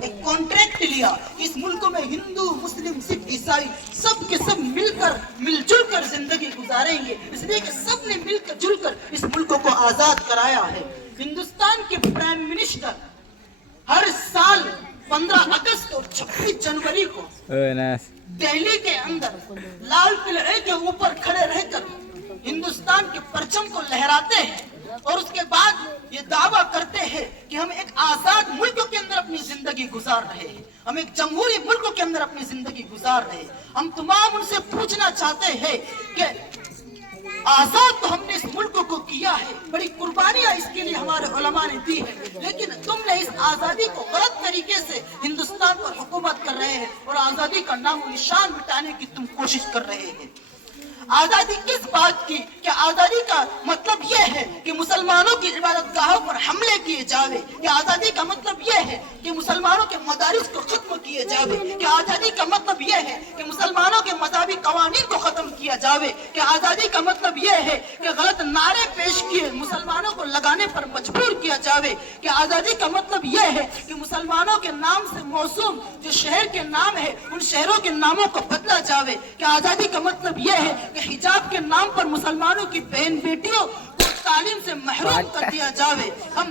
ایک کانٹریکٹ لیا کہ اس ملک میں ہندو مسلم سکھ عیسائی سب کے سب مل جل کر زندگی گزاریں گے، اس لیے کہ سب نے مل کر جل کر اس ملک کو آزاد کرایا ہے۔ ہندوستان کے پرائم منسٹر ہر سال 15 اگست اور 26 جنوری کو دہلی کے اندر لال قلعے کے اوپر کھڑے رہ کر ہندوستان کے پرچم کو لہراتے ہیں اور اس کے بعد یہ دعویٰ کرتے ہیں کہ ہم ایک آزاد ملک کے اندر اپنی زندگی گزار رہے ہیں، ہم ایک جمہوری ملک کے اندر اپنی زندگی گزار رہے ہیں۔ ہم تمام ان سے پوچھنا چاہتے ہیں کہ آزاد تو ہم نے اس ملک کو کیا ہے، بڑی قربانیاں اس کے لیے ہمارے علماء نے دی ہے، لیکن تم نے اس آزادی کو غلط طریقے سے ہندوستان پر حکومت کر رہے ہیں اور آزادی کا نام و نشان مٹانے کی تم کوشش کر رہے ہیں۔ آزادی کس بات کی؟ کہ آزادی کا مطلب یہ ہے کہ مسلمانوں کی عبادت گاہوں پر حملے کیے جاوے، کہ آزادی کا مطلب یہ ہے کہ مسلمانوں کے مدارس کو ختم کیے جاوے، کہ آزادی کا مطلب یہ ہے کہ مسلمانوں کے مذہبی قوانین کو ختم کیا جاوے، کہ آزادی کا مطلب یہ ہے کہ غلط نعرے پیش کیے مسلمانوں کو لگانے پر مجبور کیا جاوے، کہ آزادی کا مطلب یہ ہے کہ مسلمانوں کے نام سے موسوم جو شہر کے نام ہے ان شہروں کے ناموں کو بدلا جاوے، کہ آزادی کا مطلب یہ ہے کہ حجاب کے نام پر مسلمانوں کی بہن بیٹیوں کو تعلیم سے محروم کر دیا جاوے۔ ہم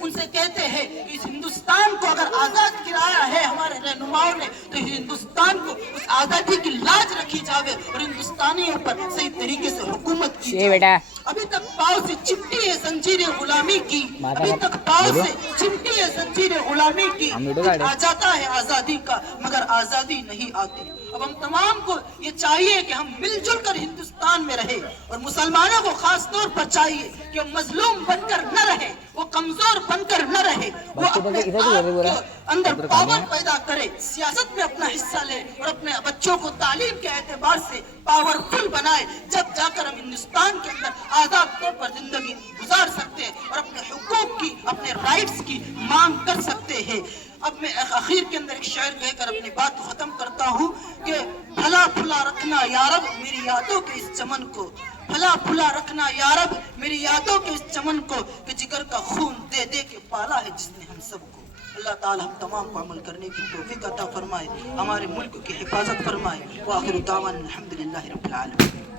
ان سے کہتے ہیں کہ اس ہندوستان کو اگر آزاد کرایا ہے ہمارے رہنماؤں نے تو ہندوستان کو اس آزادی کی لاج رکھی جاوے اور ہندوستانیوں پر صحیح طریقے سے حکومت کی جاوے۔ ابھی تک پاؤں سے چمٹی ہے زنجیر غلامی کی، ابھی تک پاؤں سے چمٹی ہے زنجیر غلامی کی، آ جاتا ہے آزادی کا مگر آزادی نہیں آتی۔ اب ہم تمام کو یہ چاہیے کہ ہم مل جل کر ہندوستان میں رہے اور مسلمانوں کو خاص طور پر چاہیے کہ مظلوم بن کر نہ رہے، وہ کمزور بن کر نہ رہے، وہ اپنے آپ کے اندر پاور پیدا کرے، سیاست میں اپنا حصہ لے اور اپنے بچوں کو تعلیم کے اعتبار سے پاورفل بنائے، جب جا کر ہم ہندوستان کے اندر آزاد طور پر زندگی گزار سکتے ہیں اور اپنے حقوق کی اپنے رائٹس کی مانگ کر سکتے ہیں۔ اب میں اخیر کے اندر ایک شعر کہہ کر اپنی بات کو ختم کرتا ہوں کہ بھلا بھلا رکھنا یا رب میری یادوں کے اس چمن کو، بھلا بھلا رکھنا یا رب میری یادوں کے اس چمن کو، کہ جگر کا خون دے دے کے پالا ہے جس نے ہم سب کو۔ اللہ تعالی ہم تمام کو عمل کرنے کی توفیق عطا فرمائے، ہمارے ملک کی حفاظت فرمائے۔ وآخر دعوانا الحمدللہ رب العالمین۔